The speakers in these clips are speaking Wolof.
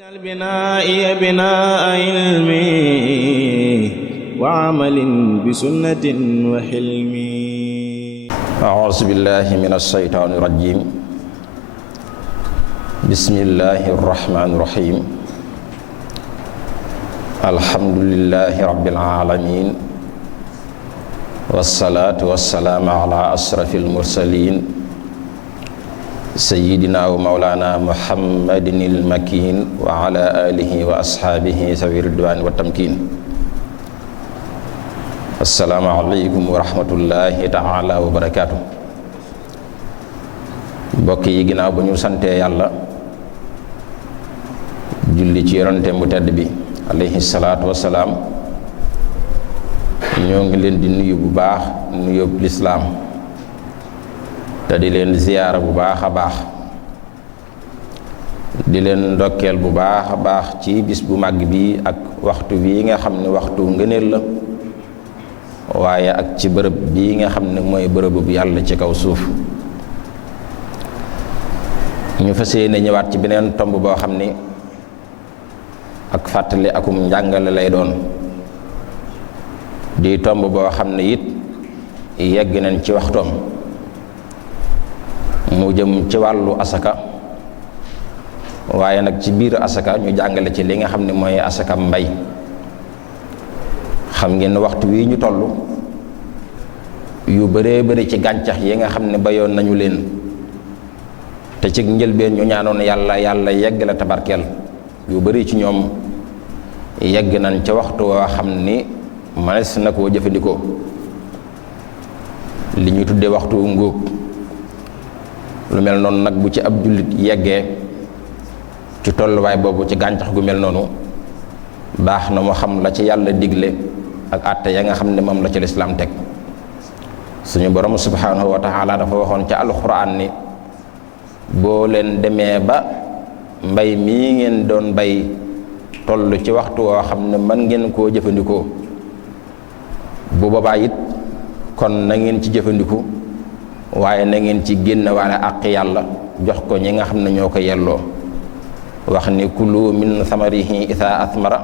واجعل بنائي بناء علم وعمل بسنة وحلم. أعوذ بالله من الشيطان الرجيم. بسم الله الرحمن الرحيم. الحمد لله رب العالمين، والصلاة والسلام على أشرف المرسلين سيدنا ومولانا محمد المكين وعلى آله وأصحابه ذوي الرضوان والتمكين. السلام عليكم ورحمة الله تعالى وبركاته. mbokk yi ginnaaw bu ñu santee yàlla julli ci yonente bu tedd bi alayhi salaatu wassalaam, ñoo ngi leen di nuyu bu baax nuyób lislaam te di leen ziyaara bu baax a baax, di leen ndokkeel bu baax a baax ci bis bu màgg bi ak waxtu bii nga xam ne waxtu ngëneel la, waaye ak ci bërëb bii nga xam ne mooy bërëbu yàlla ci kaw suuf. ñu fas yéene ñëwaat ci beneen tomb boo xam ni ak fàttali akum njàngale lay doon, di tomb boo xam ne it yegg nañ ci waxtoom, mu jëm ci wàllu asaka, waaye nag ci biir asaka ñu jàngale ci li nga xam ne mooy asaka mbay. xam ngeen waxtu wi ñu toll yu bëree bëri ci gàncax yi nga xam ne bayoon nañu leen te ci njëlbeen ñu ñaanoon yàlla yegg la tabarkeel, yu bëri ci ñoom yegg nañ ca waxtu woo xam ni manes na koo jëfandikoo, li ñu tuddee waxtu ngóob. lu mel noonu nag bu ci ab jullit yeggee ci tolluwaay boobu ci gàncax gu mel noonu, baax na mu xam la ci yàlla digle ak àtte ya nga xam ne moom la ci lislaam teg. suñu borom subhanahu wa taala dafa waxoon ca alxuraan ni boo leen demee ba mbay mii ngeen doon bay toll ci waxtu woo xam ne mën ngeen koo jëfandikoo, bu boobaa it kon na ngeen ci jëfandiku, waaye na ngeen ci génn waale àq yàlla jox ko ñi nga xam ne ñoo ko yelloo. wax ni kulu min samarihi isa asmara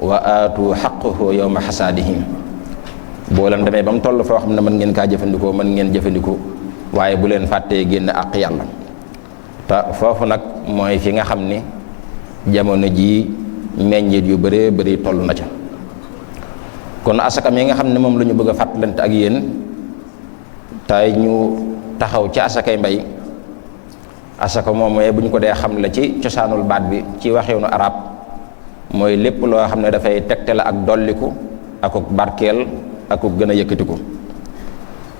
wa aatu xaqahu yawma xasaadihi. boo leen demee ba mu toll foo xam ne mën ngeen kaa jëfandikoo, mën ngeen jëfandiku, waaye bu leen fàttee génn àq yàlla. te foofu nag mooy fi nga xam ni jamono jii meññeet yu bëree bëri toll na ca. kon asaka mi nga xam ne moom la ñu bëgg a fàttalante ak yéen tey ñu taxaw ci asakay mbay. asaka moom mooy bu ñu ko dee xam la ci cosaanul baat bi ci waxeenu arab, mooy lépp loo xam ne dafay tegtale ak dolliku akuk barkeel akuk gën a yëkkatiku.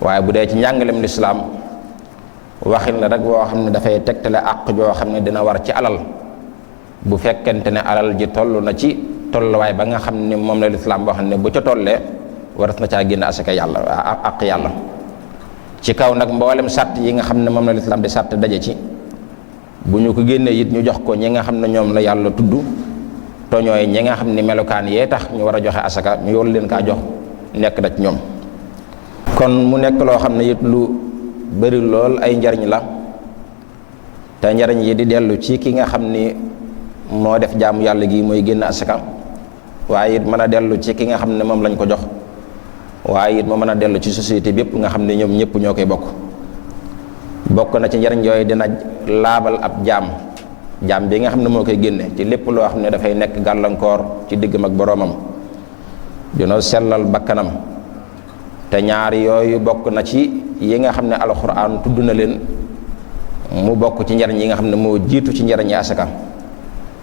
waaye bu dee ci njàngalem lislaam waxin la rek boo xam ne dafay tegtale àq joo xam ne dina war ci alal, bu fekkente ne alal ji toll na ci tolluwaay ba nga xam ne moom la lislaam boo xam ne bu ca tollee waras na caa génn asaka yàlla àq yàlla. ci kaw nag mboolem sàtt yi nga xam ne moom la lislaam di sàtt daje ci, bu ñu ko génnee it ñu jox ko ñi nga xam ne ñoom la yàlla tudd toñooy ñi nga xam ne melokaan yee tax ñu war a joxe asaka ñu yor leen kaa jox nekk da ci ñoom. kon mu nekk loo xam ne it lu bari lool ay njariñ la, te njariñ yi di dellu ci ki nga xam ni moo def jaamu yàlla gi mooy génn asaka, waaye it mën a dellu ci ki nga xam ne moom lañ ko jox, waaye it moo mën a dellu ci société bépp nga xam ne ñoom ñëpp ñoo koy bokk na ci njariñ yooyu dina laabal ab jaam bi nga xam ne moo koy génne ci lépp loo xam ne dafay nekk gàllankoor ci diggam ak boroomam, dina sellal bakkanam. te ñaari yooyu bokk na ci yi nga xam ne alxuraan tudd na leen, mu bokk ci njariñ yi nga xam ne moo jiitu ci njariñi asaka.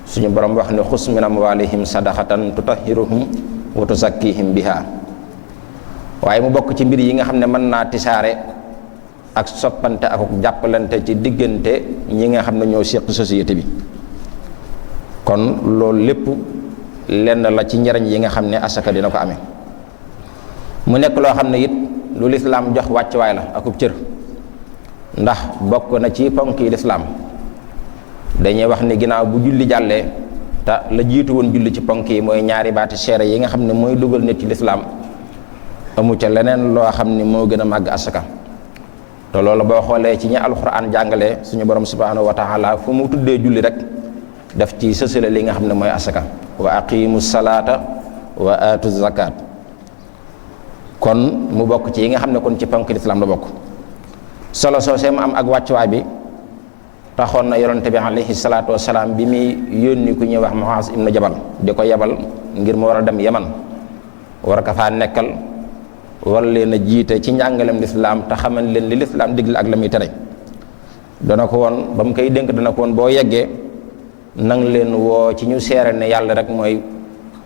suñu borom wax ne xus min amwalihim sadaqatan tutahhiruhum wa tuzakkihim biha. waaye mu bokk ci mbir yi nga xam ne mën naa tisaare ak soppante ak jàppalante ci diggante ñi nga xam ne ñoo séq société bi. kon loolu lépp lenn la ci njariñ yi nga xam ne asaka dina ko amee. mu nekk loo xam ne it lu lislaam jox wàccuwaay la akub cër, ndax bokk na ci ponk yi lislaam. dañuy wax ni ginnaaw bu julli jàllee te la jiitu woon julli ci ponk yi mooy ñaari baati seere yi nga xam ne mooy dugal nit ci lislaam, amu ca leneen loo xam ne moo gën a màgg asaka. te loolu boo xoolee ci ñi alxuraan jàngalee suñu borom subhanahu wa taala fu mu tuddee julli rek daf ci sësale li nga xam ne mooy asaka wa aqimu salaata wa aatu zakat kon mu bokk ci yi nga xam ne kon ci ponk lislaam la bokk. solo soosee mu am ak wàccuwaay bi taxoon na yonente bi alayhi salaatu wasalaam bi muy yónni ku ñuy wax Muaaz ibnu Jabal di ko yebal ngir mu war a dem Yaman war ka faa nekkal war leen a jiite ci njàngalem lislaam te xamal leen li lislaam digle ak la muy tere. dana ko woon ba mu koy dénk dana ko woon boo yeggee nang leen woo ci ñu seere ne yàlla rek mooy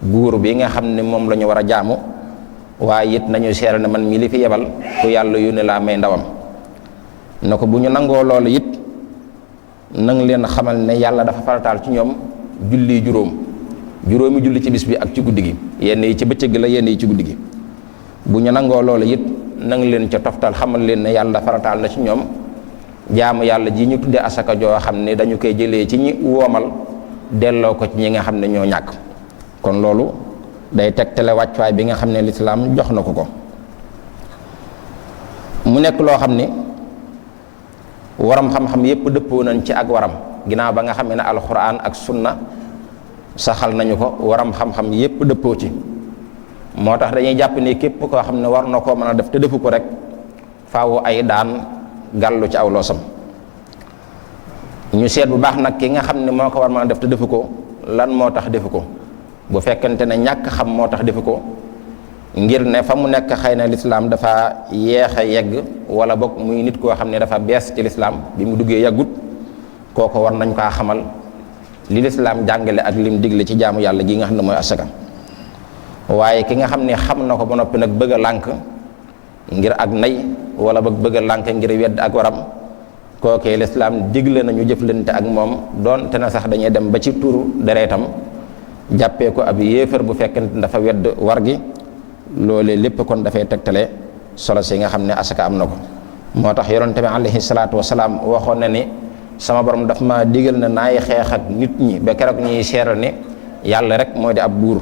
buur bi nga xam ne moom la ñu war a jaamu waaye it nañu seere ne man mii li fi yebal ku yàlla yónne laa may ndawam. na ko bu ñu nangoo loolu it nang leen xamal ne yàlla dafa farataal ci ñoom julli juróomi julli ci bis bi ak ci guddi gi, yenn yi ci bëccëg gi la yenn yi ci guddi gi. bu ñu nangoo loolu it nang leen ca toftal xamal leen ne yàlla farataal na ci ñoom jaamu yàlla ji ñu tuddee asaka joo xam ne dañu koy jëlee ci ñi woomal delloo ko ci ñi nga xam ne ñoo ñàkk. kon loolu day tegtale wàccuwaay bi nga xam ne lislaam jox na ko mu nekk loo xam ne waram xam-xam yépp dëppoo nañ ci ak waram ginnaaw ba nga xam ne alxuraan ak sunna saxal nañu ko waram xam-xam yépp dëppoo ci. moo tax dañuy jàpp ni képp koo xam ne war na koo mën a def te defu ko rek faaw ay daan gàllu ci aw loosam. ñu seet bu baax nag ki nga xam ne moo ko war mën a def te defu ko lan moo tax defu ko. bu fekkente ne ñàkk xam moo tax defu ko ngir ne fa mu nekk xëy na lislaam dafa yeex a yegg wala boog muy nit koo xam ne dafa bees ci lislaam bi mu duggee yàggut kooko war nañ kaa xamal li lislaam jàngale ak lim digle ci jaamu yàlla gi nga xam ne mooy asaka. waaye ki nga xam ne xam na ko ba noppi nag bëgg a lànk ngir ak nay wala bëgg a lànk ngir wedd ak waram kookee lislaam digle nañu jëflante ak moom doon te na sax dañuy dem ba ci turu deretam jàppee ko ab yéefar bu fekkente dafa wedd war gi. loolee lépp kon dafay tegtale solo si nga xam ne asaka am na ko. moo tax yonente bi alayhi salaatu wasalaam waxoon na ni sama borom daf ma digal na naay xeex ak nit ñi ba keroog ñuy seeral ne yàlla rek moo di ab buur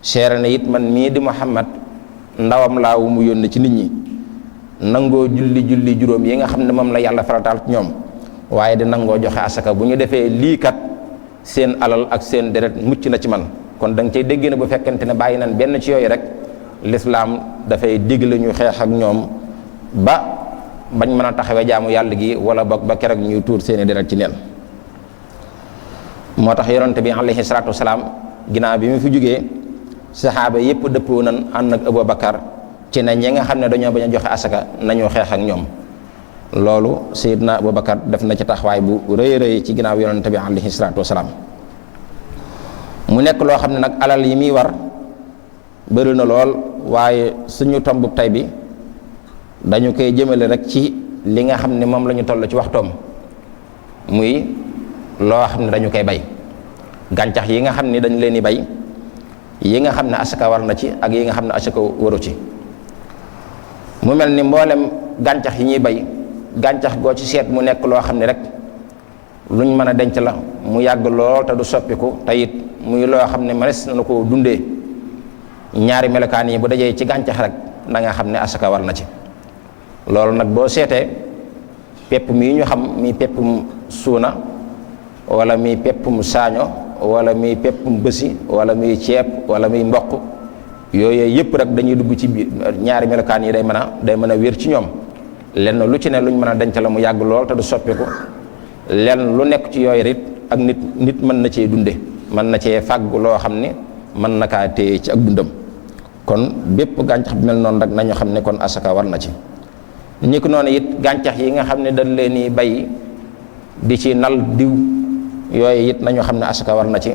seeral ne it man mii di Muhammad ndawam laa wu mu yónni ci nit ñi nangoo julli juróom yi nga xam ne moom la yàlla farataal ci ñoom waaye di nangoo joxe asaka bu ñu defee lii kat seen alal ak seen deret mucc na ci man. kon da nga cay dégg ne bu fekkente ne bàyyi nañ benn ci yooyu rek lislaam dafay digle ñu xeex ak ñoom ba bañ mën a taxawee jaamu yàlla gi wala boog ba keroog ñuy tuur seeni deret ci neen. moo tax yonente bi alayhi salaatu wasalaam ginnaaw bi mu fi jógee saxaaba yépp dëppoo nañ ànd ak Abubakar ci ne ñi nga xam ne dañoo bañ a joxe asaka nañu xeex ak ñoom. loolu Seydina Abubakar def na ci taxawaay bu rëy rëy ci ginnaaw yonente bi alayhi salaatu wasalaam. mu nekk loo xam ne nag alal yi muy war bëri na lool waaye suñu tombub tay bi dañu koy jëmale rek ci li nga xam ne moom la ñu toll ci waxtoom muy loo xam ne dañu koy bay gàncax yi nga xam ne dañ leen di bay yi nga xam ne asaka war na ci ak yi nga xam ne asaka waru ci. mu mel ni mboolem gàncax yi ñuy bay gàncax goo ci seet mu nekk loo xam ne rek luñ mën a denc la mu yàgg lool te du soppiku te it muy loo xam ne mënees na ko dundee ñaari melokaan yi bu dajee ci gàncax rek da nga xam ne asaka war na ci. loolu nag boo seetee pepp mii ñu xam mi peppum suuna wala mi peppum saaño wala mi peppum bësi wala muy ceeb wala muy mboq yooyu yëpp rek dañuy dugg ci biir ñaari melokaan yi day mën a wér ci ñoom. lenn lu ci ne luñ mën a denc la mu yàgg lool te du soppiku lenn lu nekk ci yooyu it ak nit mën na cee dunde mën na cee fàggu loo xam ne mën na kaa téye ci ak dundam. kon bépp gàncax bi mel noonu rek nañu xam ne kon asaka war na ci. ni ko noonu it gàncax yi nga xam ne dañ leen di bay di ci nal diw yooyu it nañu xam ne asaka war na ci.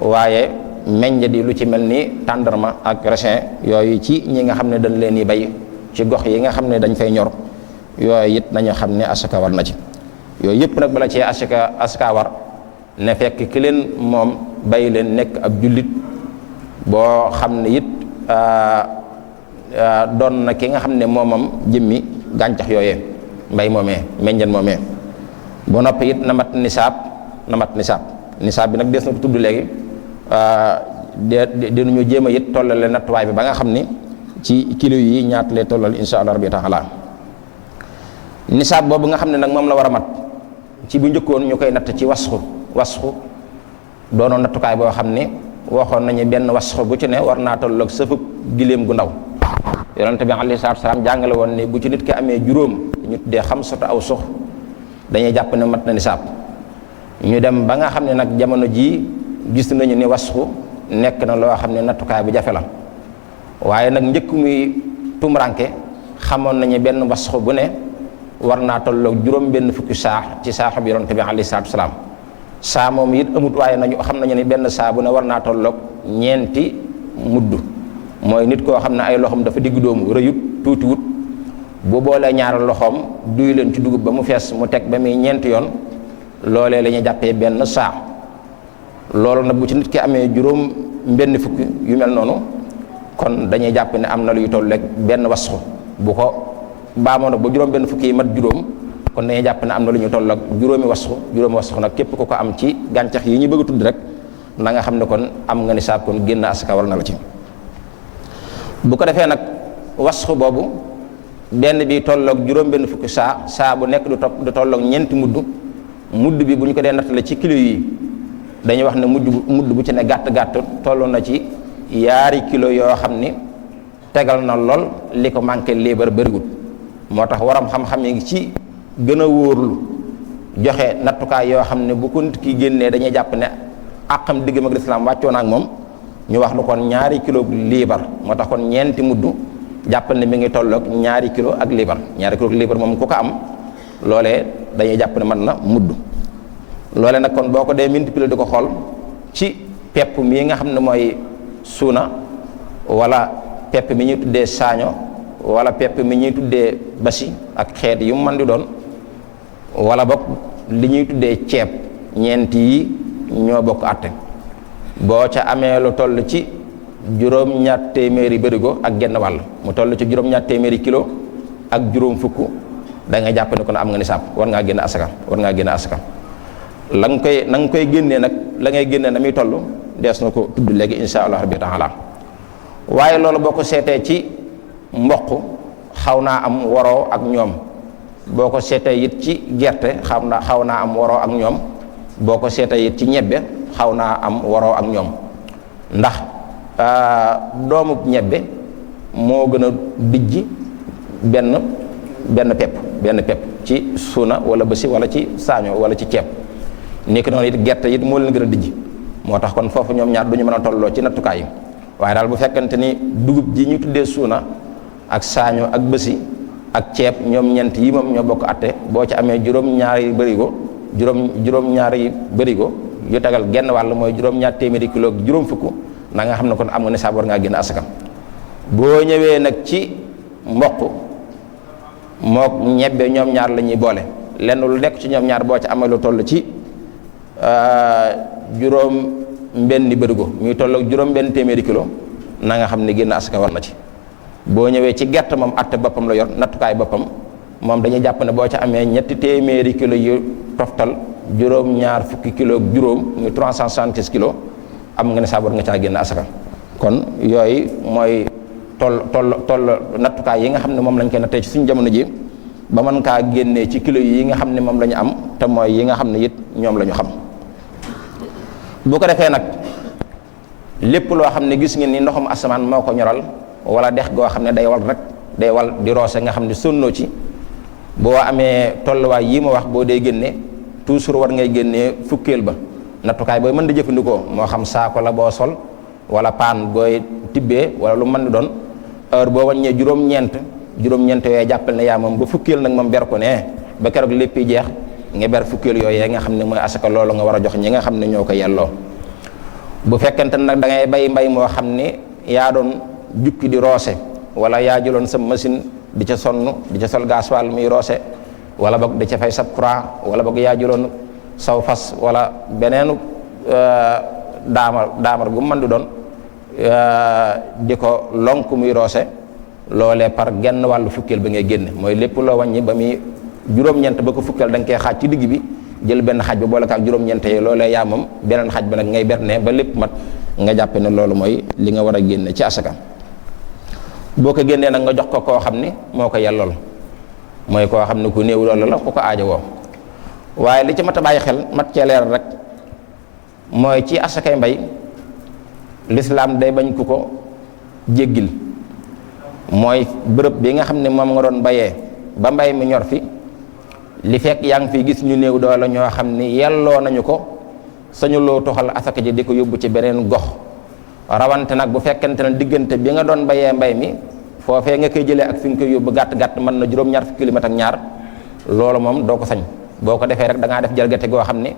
waaye meññ di lu ci mel ni tàndarma ak raisin yooyu ci ñi nga xam ne dañ leen di bay ci gox yi nga xam ne dañ fay ñor yooyu it nañu xam ne asaka war na ci. yooyu yëpp nag bala cee asaka war ne fekk ki leen moom bay leen nekk ab jullit boo xam ne it doon na ki nga xam ne moomam jëmmi gàncax yooyee mbay moomee meññeen moomee ba noppi it na mat nisaab nisaab bi nag des na ko tudd léegi dinañu jéem a it tollale nattuwaay bi ba nga xam ni ci kilo yi ñaata lay tollal insha allah rabbi taala. nisaab boobu nga xam ne nag moom la war a mat ci bu njëkkoon ñu koy natt ci wasxu doonoon nattukaay boo xam ni waxoon nañu benn wasxu bu ci ne war naa tolloog sëfub giléem gu ndaw. yonente bi alayhi salaatu salaam jàngale woon ni bu ci nit ki amee juróom ñu tuddee xamsatu aw sux dañuy jàpp ne mat na nisaab. ñu dem ba nga xam ne nag jamono jii gis nañu ni wasxu nekk na loo xam ne nattukaay bu jafe la, waaye nag njëkk muy tumranke xamoon nañu benn wasxu bu ne war naa tolloog juróom benn fukki saa ci saaxu bi yonente bi alayhi salaatu salaam. saa moom it amut, waaye nañu xam nañu ni benn saa bu ne war naa tolloog ñeenti mudd. mooy nit koo xam ne ay loxoom dafa digg doomu rëyut tuutiwut, bu boolee ñaari loxoom duy leen ci dugub ba mu fees mu teg ba muy ñeenti yoon, loolee la ñuy jàppee benn saa. loolu nag bu ci nit ki amee juróom benn fukki yu mel noonu kon dañuy jàpp ne am na luy tolleeg benn wasxu. bu ko baamoo nag ba juróom benn fukki yi mat juróom kon dañuy jàpp ne am na lu ñu tolloog juróomi wasxu nag képp ku ko am ci gàncax yi ñu bëgg a tudd rek na nga xam ne kon am nga nisaab, kon génn asaka war na la ci. bu ko defee nag wasxu boobu benn bi tolloog juróom benn fukki saa bu nekk du tolloog ñeenti mudd bi bu ñu ko dee nattale ci kilo yi dañuy wax ne mudd bu ci ne gàtt tolloon na ci yaari kilo yoo xam ni tegal na lool li ko manqué liibar bëriwut. moo tax waram xam-xam yi ngi ci gën a wóorlu joxe nattukaay yoo xam ne bu ko nit ki génnee dañuy jàpp ne àqam diggam ak lislaam wàccoon ak moom, ñu wax lu kon ñaari kilo liibar. moo tax kon ñeenti mudd jàppal ne mi ngi tolloog ñaari kilo ak liibar. ñaari kilo ak liibar moom ku ko am loolee dañuy jàpp ne mën na mudd. loolee nag kon boo ko dee multiplier di ko xool ci pepp mii nga xam ne mooy suuna, wala pepp mi ñuy tuddee saaño, wala pepp mi ñuy tuddee basi ak xeet yu mu mën di doon, wala bokk li ñuy tuddee ceeb, ñeent yi ñoo bokk àtte. boo ca amee lu toll ci juróom-ñaar téeméeri bërigo ak genn wàll, mu toll ci juróom-ñaar téeméeri kilo ak juróom fukk, da nga jàpp ne kon am nga nisaab, war ngaa génn asaka. la nga koy génnee nag la ngay génnee na muy toll dees na ko tudd léegi insha allah rabbi taala. waaye loolu boo ko seetee ci mboq xaw naa am waroo ak ñoom, boo ko seetee it ci gerte xaw naa am waroo ak ñoom, boo ko seetee it ci ñebbe xaw naa am waroo ak ñoom. ndax doomu ñebbe moo gën a dijji benn pepp ci suuna wala bësi wala ci saaño wala ci ceeb. nekk noonu it gerte it moo leen gën a dijji. moo tax kon foofu ñoom ñaar du ñu mën a tolloo ci nattukaay yi. waaye daal bu fekkente ni dugub ji ñu tuddee suuna ak saaño ak bësi ak ceeb ñoom ñeent yi moom ñoo bokk atte. boo ci amee juróom-ñaari bërigo yu tegal genn wàll mooy juróom-ñaar téeméeri kilo ak juróom fukk, na nga xam ne kon am nga nisaab, war ngaa génn asaka. boo ñëwee nag ci mboq mook ñebbe ñoom ñaar la ñuy boole, lenn lu nekk ci ñoom ñaar boo ci amee lu toll ci juróom benni bërigo muy toll ak juróom benn téeméeri kilo, na nga xam ne génn asaka war na ci. boo ñëwee ci gerte moom atte boppam la yor, nattukaay boppam moom dañuy jàpp ne boo ca amee ñetti téeméeri kilo yu toftal juróom-ñaar fukki kilo ak juróom muy 376 kilo, am nga ne saa war nga caa génn asaka. kon yooyu mooy toll nattukaay yi nga xam ne moom lañ koy nattee ci suñu jamono ji ba mën kaa génnee ci kilo yi nga xam ne moom la ñu am, te mooy yi nga xam ne it ñoom la ñu xam. bu ko defee nag lépp loo xam ne gis ngeen ni ndoxum asamaan moo ko ñoral, wala dex goo xam ne day wal di roose nga xam ne sonnoo ci, boo amee tolluwaay yi ma wax boo dee génne toujours war ngay génnee fukkeel ba. nattukaay booy mën di jëfandikoo moo xam saako la boo sol wala paan booy tibbee wala lu mën di doon, heure boo wàññee juróom-ñeent yooyu jàppal ne yaa moom ba fukkeel nag moom ber ko ne ba keroog lépp jeex nga ber fukkeel yooyu nga xam ne mooy asaka. loolu nga war a jox ñi nga xam ne ñoo ko yelloo. bu fekkente nag da ngay mbay moo xam ne yaa doon jukki di roose, wala yaa jëloon sa machine di ca sonn di ca sol gasoil muy roose, wala boog di ca fay sab courant, wala boog yaa jëloon saw fas wala beneenu daamar gu mën di doon di ko lonk muy roose, loolee par genn wàllu fukkeel ba ngay génne. mooy lépp loo wàññi ba muy juróom-ñeent ba ko fukkeel da nga koy xaaj ci digg bi, jël benn xaaj ba boole ko ak juróom-ñeent yi, loolee yaa moom beneen xaaj ba nag ngay berne ba lépp mat, nga jàppe ne loolu mooy li nga war a génne ci asaka. boo ko génnee nag nga jox ko koo xam ni moo ko yellool, mooy koo xam ne ku néew loolu la ku ko aajo woo. waaye li ci mat a bàyyi xel mat cee leeral rek mooy ci asakay mbay lislaam day bañ ku ko jéggil. mooy bërëb bi nga xam ne moom nga doon bayee ba mbay mi ñor fi li fekk yaa ngi fi gis ñu néew doole ñoo xam ni yelloo nañu ko sañu loo toxal asaka ji di ko yóbbu ci beneen gox. rawante nag bu fekkente ne diggante bi nga doon bayee mbay mi foofee nga koy jëlee ak fi nga koy yóbbu gàtt mën na juróom-ñaar fukki kilomètre ak ñaar loolu moom doo ko sañ. boo ko defee rek da ngaa def jalgate goo xam ne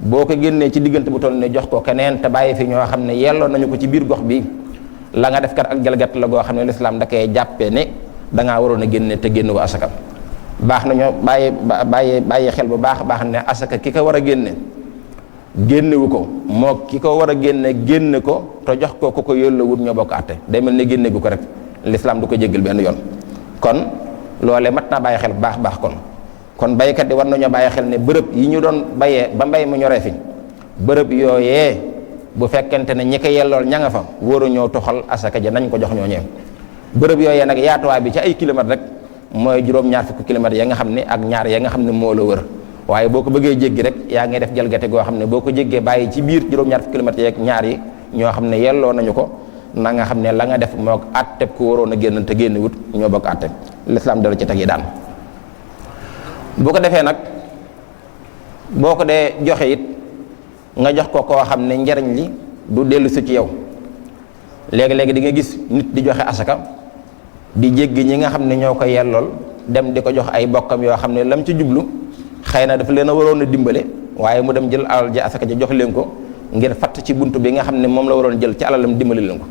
boo ko génnee ci diggante bu toll ne jox ko keneen te bàyyi fi ñoo xam ne yelloo nañu ko ci biir gox bi la nga def kat ak jalgate la goo xam ne lislaam da koy jàppee ne da ngaa waroon a génne te génn ko asaka. baax na ñoo bàyyi xel bu baax ne asaka ki ko war a génne génnewu ko moo ki ko war a génne ko te jox ko ku ko yóllawut ñoo bokk àtte day mel ne génne gu ko rek lislaam du ko jéggal benn yoon. kon loolee mat naa bàyyi xel bu baax kon baykat yi war nañoo bàyyi xel ne bërëb yi ñu doon bayee ba mbay mu ñoree fi bërëb yooyee bu fekkente ne ñi ko yellool ña nga fa wóoruñoo toxal asaka ja nañ ko jox ñooñee. bërëb yooyee nag yaatuwaay bi ci ay kilomètres rek mooy juróom-ñaar fukki kilomètres ya nga xam ne ak ñaar ya nga xam ne moo la wër. waaye boo ko bëggee jéggi rek yaa ngi def jalgate goo xam ne boo ko jéggee bàyyi ci biir juróom-ñaar fukki kilomètres yeeg ñaar yi ñoo xam ne yelloo nañu ko na nga xam ne la nga def moo àtteb ku waroon a génn te génn wut ñoo bokk àtte lislaam dala ci teg yi daan. bu ko defee nag boo ko dee joxe it nga jox ko koo xam ne njariñ li du dellu si ci yow. léegi-léegi di nga gis nit di joxe asaka di jéggi ñi nga xam ne ñoo ko yellool dem di ko jox ay bokkam yoo xam ne lam ci jublu xëy na dafa leen a waroon a dimbale waaye mu dem jël alal ji asaka ja jox leen ko ngir fatt ci buntu bi nga xam ne moom la waroon jël ci alalam dimbale leen ko.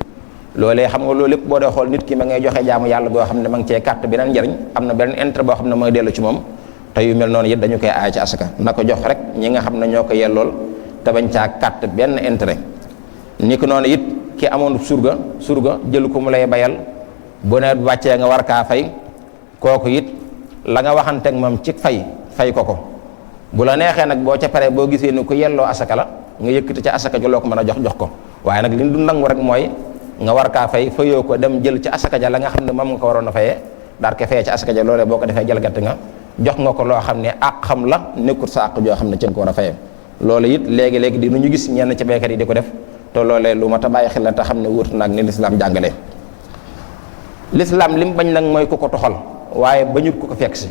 loolee xam nga loolu lépp boo dee xool nit ki ma ngay joxe jaamu yàlla goo xam ne ma ngi cee carte beneen njariñ am na beneen intérêt boo xam ne mooy dellu ci moom te yu mel noonu it dañu koy aay ci asaka na ko jox rek ñi nga xam ne ñoo ko yellool te bañ caa carte benn intérêt. ni ko noonu it ki amoon surga jël ko mu lay bayal bu ne wàccee nga war kaa fay kooku it la nga waxanteeg moom ci fay ko bu la neexee nag boo ca paree boo gisee ni ku yelloo asaka la nga yëkkati ca asaka ji loo ko mën a jox ko waaye nag li du nangu rek mooy nga war kaa fayoo ko dem jël ci asaka ja la nga xam ne moom nga ko waroon a fayee daal ko fayee ci asaka ja loolee boo ko defee jalgati nga jox nga ko loo xam ne àq xam la nekkul sa àq joo xam ne ci nga ko war a fayee. loolu it léegi-léegi di nu ñu gis ñenn ci baykat yi di ko def te loolee lu mat a bàyyi xel la te xam ne wóotu naag ni lislaam jàngalee. lislaam lim bañ nag mooy ku ko toxal waaye bañut ku ko fekk si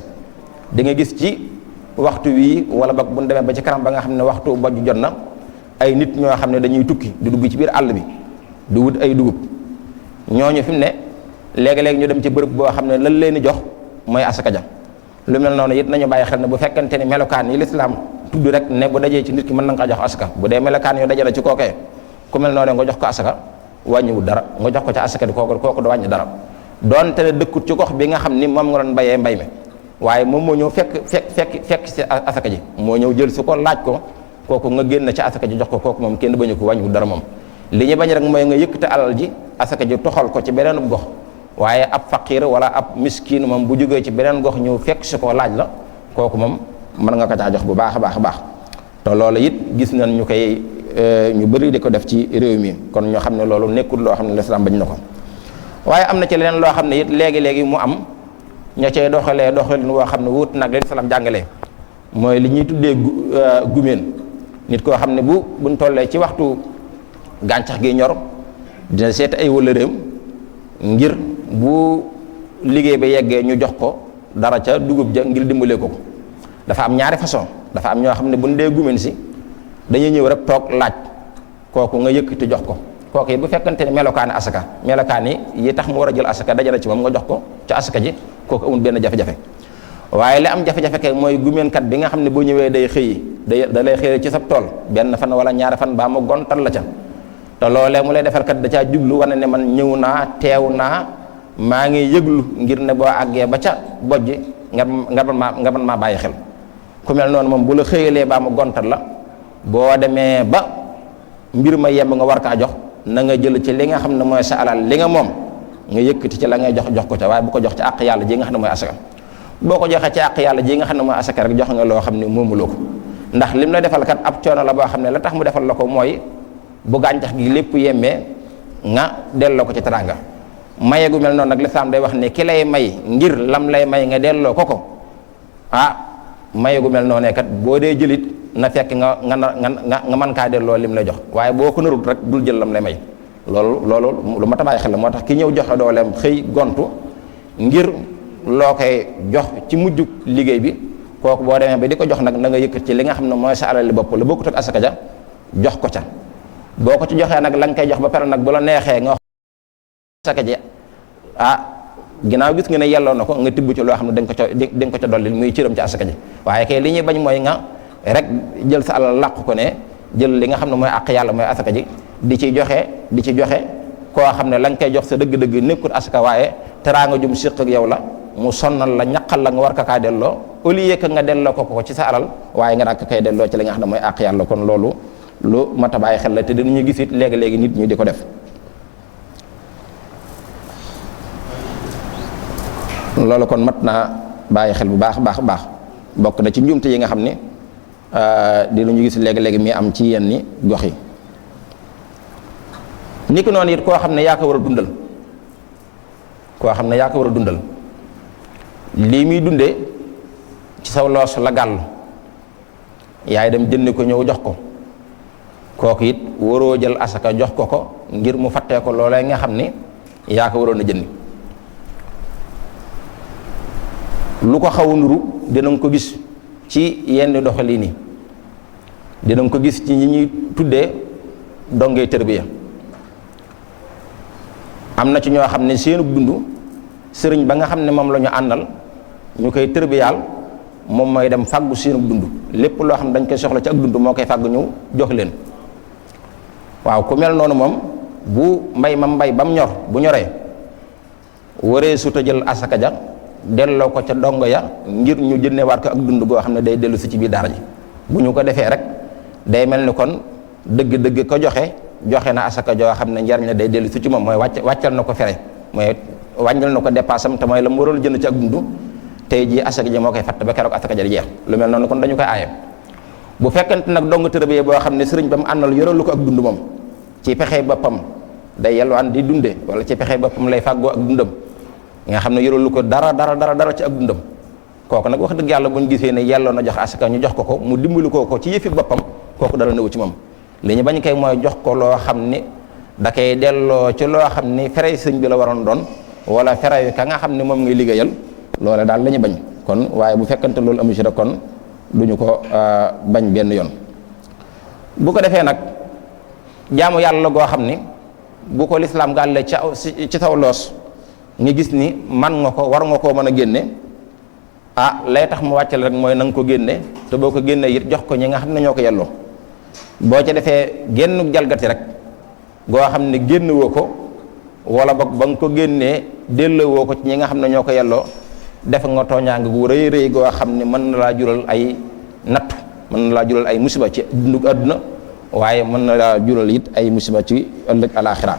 di nga gis ci waxtu wii wala ba bu ñu demee ba ci kanam ba nga xam ne waxtu bojj jot na ay nit ñoo xam ne dañuy tukki di dugg ci biir àll bi di wut ay dugub ñooñu fi mu ne léegi-léegi ñu dem ci bërëb boo xam ne lan leen di jox mooy asaka ja. lu mel noonu it nañu bàyyi xel ne bu fekkente ni melokaan yi lislaam tudd rek ne bu dajee ci nit ki mën na nga jox asaka bu dee melokaan yoo dajale ci kookee ku mel noonu nga jox ko asaka wàññiwul dara nga jox ko ca asaka di kooku du wàññi dara doonte ne dëkkut ci gox bi nga xam ni moom nga doon bayee mbay mi waaye moom moo ñëw fekk ci asaka ji moo ñëw jël su ko laaj ko kooku nga génn ci asaka ji jox ko kooku moom kenn bañu ko wàññiwul dara moom li ñu bañ rek mooy nga yëkkate alal ji asaka ji toxal ko ci beneen gox waaye ab faqir wala ab miskin moom bu jógee ci beneen gox ñëw fekk si ko laaj la kooku moom mën nga ko caa jox bu baax a baax te loolu it gis nañ ñu koy ñu bëri di ko def ci réew mi kon ñoo xam ne loolu nekkul loo xam ne lislaam bañ na ko waaye am na ci leneen loo xam ne it léegi-léegi mu am ña cay doxalin woo xam ne wut nag li lislaam jàngalee mooy li ñuy tuddee gumeen nit koo xam ne buñ tollee ci waxtu gàncax gi ñor dina seeti ay wëllëreem ngir bu liggéey ba yeggee ñu jox ko dara ca dugub ja ngir dimbalee ko dafa am ñaari façon dafa am ñoo xam ne buñ dee gumeen si dañuy ñëw rek toog laaj kooku nga yëkkati jox ko kooku yi bu fekkante ne melokaani asaka melokaan yi tax mu war a jël asaka dajale ci moom nga jox ko ca asaka ji kooku amul benn jafe-jafe waaye li am jafe-jafe kay mooy gumeenkat bi nga xam ne boo ñëwee day xëyi da lay xëy ci sa tool benn fan wala ñaari fan baa mu gontal la ca te loolee mu lay defal kat da caa jublu wane ne man ñëw naa teew naa maa ngi yëglu ngir ne boo àggee ba ca bojj nga man maa bàyyi xel ku mel noonu moom bu la xëyalee baa mu gontal la boo demee ba mbir ma yemb nga war kaa jox na nga jël ci li nga xam ne mooy sa alal li nga moom nga yëkkati ci la ngay jox ko ca waaye bu ko jox ci àq yàlla ji nga xam ne mooy asaka boo ko joxee ci àq yàlla ji nga xam ne mooy asaka rek jox nga loo xam ne moomuloo ko ndax lim la defal kat ab coono la boo xam ne la tax mu defal la ko mooy bu gàncax gi lépp yemmee nga delloo ko ci teraanga maye gu mel noonu nag lislaam day wax ne ki lay may ngir lam lay may nga delloo ko maye gu mel noonee kat boo dee jëlit na fekk nga mën kaa delloo lim lay jox waaye boo ko narut rek dul jël lam lay may. loolu lu ma tabaay xel la moo tax ki ñëw joxe dooleem xëy gontu ngir loo koy jox ci mujjug liggéey bi kooku boo demee ba di ko jox nag na nga yëkkat ci li nga xam ne mooy sa alali bopp la bokkut ak asaka ja jox ko ca boo ko ci joxee nag la nga koy jox ba pare nag bu la neexee nga wax asaka ji ginnaaw gis nga ne yelloo na ko nga tibb ci loo xam ne dañ ko ca dolli muy cëram ci asaka ji waaye kay li ñuy bañ mooy nga rek jël sa alal làq ko ne jël li nga xam ne mooy àq yàlla mooy asaka ji di ci joxe koo xam ne la nga koy jox sa dëgg-dëgg nekkul asaka waaye teraanga jum siq ak yow la mu sonnal la ñaqal la nga war kaa delloo au lieu que nga delloo ko ci sa alal waaye nga daa ko koy delloo ci li nga xam ne mooy àq yàlla kon loolu lu mat a bàyyi xel la te dinañu gis it léegi-léegi nit ñi di ko def. loolu kon mat naa bàyyi xel bu baax bokk na ci njuumte yi nga xam ne dinañu gis léegi-léegi mi am ci yenn gox yi. ni ki noonu it koo xam ne yaa ko war a dundal lii muy dundee ci saw loos la gàll yaay dem jënd ko ñëw jox ko kooku it waroo jël asaka jox ko ngir mu fattee ko loolee nga xam ne yaa ko waroon a jëndi lu ko xaw a nuru dinañ ko gis ci yenn doxalin yi dinañ ko gis ci ñi ñuy tuddee dongee tërbiya am na ci ñoo xam ne seenug dund sëriñ ba nga xam ne moom la ñu àndal ñu koy tërbiyaal moom mooy dem fàggu seenug dund lépp loo xam ne dañ koy soxla ci ak dund moo koy fàggu ñëw jox leen waaw ku mel noonu moom bu mbay ba mu ñor bu ñoree waree suta jël asaka ja delloo ko ca dongo ya ngir ñu jënnewaat ko ak dund goo xam ne day dellu si ci biir daara ji bu ñu ko defee rek day mel ni kon dëgg-dëgg ko joxe na asaka joo xam ne njariñ la day dellu si ci moom mooy wàccal na ko fere mooy wàññal na ko dépassam te mooy la mu waroon jënd ci ak dund tey jii asaka ji moo koy fatt ba keroog asaka ja di jeex lu mel noonu kon dañu koy aaye bu fekkente nag dong tërbiya boo xam ne sëriñ ba mu àndal yoralu ko ak dund moom ci pexey boppam day yelwaan di dunde wala ci pexey boppam lay fàggoo ak dundam nga xam ne yoralu ko dara ci ak dundam kooku nag wax dëgg yàlla bu ñu gisee ne yelloo na jox asaka ñu jox ko mu dimbali ko ci yëfi boppam kooku dara newu ci moom li ñu bañ koy mooy jox ko loo xam ni da koy delloo ci loo xam ni fere sëñ bi la waroon doon wala fere yu ka nga xam ne moom ngay liggéeyal loole daal la ñu bañ kon waaye bu fekkante loolu amu ci rek kon duñu ko bañ benn yoon bu ko defee nag jaamu yàlla goo xam ni bu ko lislaam gàlle ci saw loos nga gis ni man nga ko war nga koo mën a génne lay tax mu wàccal rek mooy na nga ko génne te boo ko génne it jox ko ñi nga xam ne ñoo ko yelloo boo ca defee génn jalgati rek goo xam ne génn woo ko wala boog ba nga ko génnee delloo woo ko ci ñi nga xam ne ñoo ko yelloo def nga tooñaang gu rëy goo xam ne mën na laa jural ay nattu mën na laa jural ay musiba ci dundug àdduna waaye mën na laa jural it ay musiba ci ëllëg alaaxira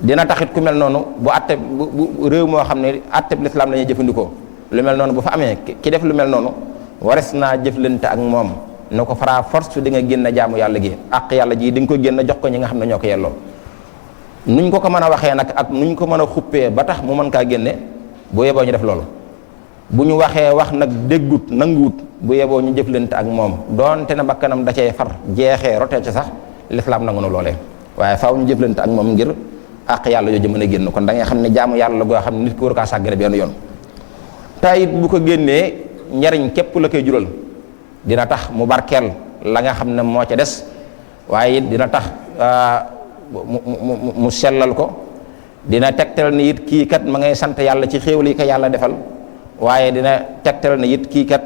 dina taxit ku mel noonu bu atte bu réew moo xam ne atte bi lislaam la ñuy jëfandikoo lu mel noonu bu fa amee ki def lu mel noonu wares naa jëflante ak moom na ko fara force di nga génn jaamu yàlla gi ak yàlla ji di nga ko génn jox ko ñi nga xam ne ñoo ko yelloo nuñ ko mën a waxee nag ak nuñ ko mën a xuppee ba tax mu mën kaa génne bu yeboo ñu def loolu bu ñu waxee wax nag déggut nanguwut bu yeboo ñu jëflante ak moom doonte na bakkanam da cee far jeexee rotee ci sax lislaam nangu na loolee waaye faaw ñu jëflante ak moom ngir àq yàlla jooju mën a génn kon da ngay xam ne jaamu yàlla la goo xam ne nit ko war kaa sàggane benn yoon tayit bu ko génnee njariñ képp la koy jural dina tax mu barkeel la nga xam ne moo ca des waaye it dina tax mu sellal ko dina tegtal ni it kii kat ma ngay sant yàlla ci xéewal yi ko yàlla defal waaye dina tegtal ni it kii kat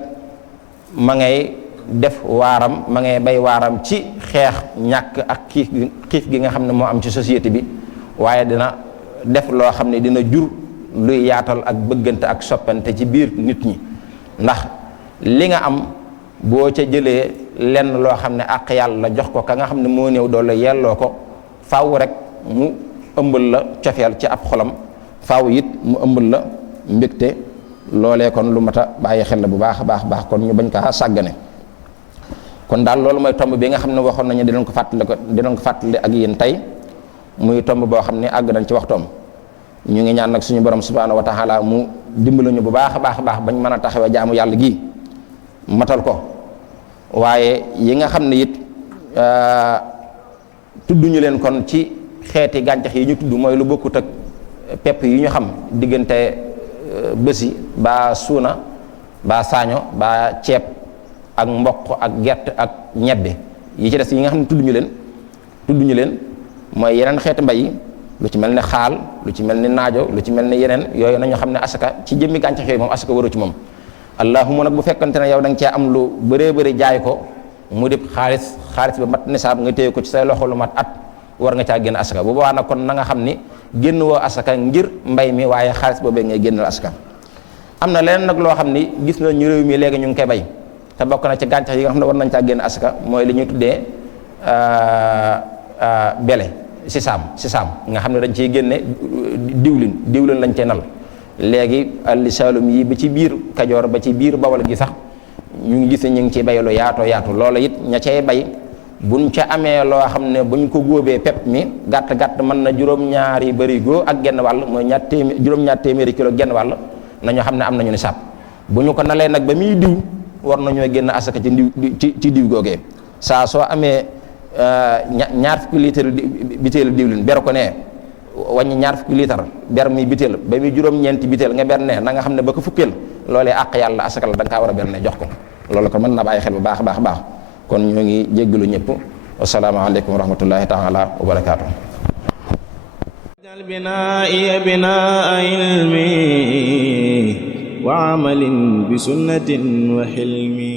ma ngay def waaram ma ngay bay waaram ci xeex ñàkk ak xiif gi nga xam ne moo am ci société bi waaye dina def loo xam ne dina jur luy yaatal ak bëggante ak soppante ci biir nit ñi ndax li nga am boo ca jëlee lenn loo xam ne àq yàlla jox ko ka nga xam ne moo néew doole yelloo ko faaw rek mu ëmbal la cofeel ci ab xolam faaw it mu ëmbal la mbégte loolee kon lu mat a bàyyi xel la bu baax a baax kon ñu bañ kaa sàggane kon daal loolu mooy tomb bi nga xam ne waxoon nañu dinañ ko fàttali ak yéen tey muy tomb boo xam ne àgg nañ ci waxtoom ñu ngi ñaan nag suñu borom subhaanahu wa taala mu dimbali ñu bu baax a baax bañ mën a taxawee jaamu yàlla gi matal ko waaye yi nga xam ne it tudduñu leen kon ci xeeti gàncax yi ñu tudd mooy lu bokkut ak pepp yi ñu xam diggante bësi ba suuna ba saaño ba ceeb ak mboq ak gerte ak ñebbe yi ci des yi nga xam ne tudduñu leen mooy yeneen xeeti mbay yi lu ci mel ne xaal lu ci mel ni naajo lu ci mel ni yeneen yooyu nañu xam ne asaka ci jëmmi gàncax yooyu moom asaka waru ci moom allahuma nag bu fekkante ne yow da nga cee am lu bëree bëri jaay ko mu dib xaalis ba mat nisaab nga téye ko ci say loxo lu mat at war nga caa génn asaka bu boobaa nag kon na nga xam ni génn woo asaka ngir mbay mi waaye xaalis boobee ngay génnal asaka am na leneen nag loo xam ni gis na ñu réew mi léegi ñu ngi koy bay te bokk na ci gàncax yi nga xam ne war nañ caa génn asaka mooy li ñuy tuddee bele sisaam nga xam ne dañ ciy génne diwlin lañ cey nal léegi alli Saalum yi ba ci biir Kajoor ba ci biir Bawol gi sax ñu ngi gis ne ñu ngi ciy bay lu yaatu loolu it ña cay bay buñ ca amee loo xam ne buñ ko góobee pepp mi gàtt mën na juróom-ñaari barigo ak genn wàll mooy juróom-ñaar téeméeri kilo genn wàll nañu xam ne am nañu nisaab bu ñu ko nalee nag ba muy diw war nañoo génn asaka ci diw googee saa soo amee ñaar fukki litre bitéelu diwlin ber ko ne wàññi ñaar fukki litre ber mi bitéel ba muy juróom-ñeenti bitéel nga ber ne na nga xam ne ba ko fukkeel loolee àq yàlla asaka la da nga kaa war a ber ne jox ko loolu ko mën na bàyyi xel bu baax kon ñoo ngi jéggalu ñëpp wasalaamaaleykum wa rahmatullahi taala wa barakaatu binaa'i binaa'a ilmi wa amalin bi sunnatin wa hilmi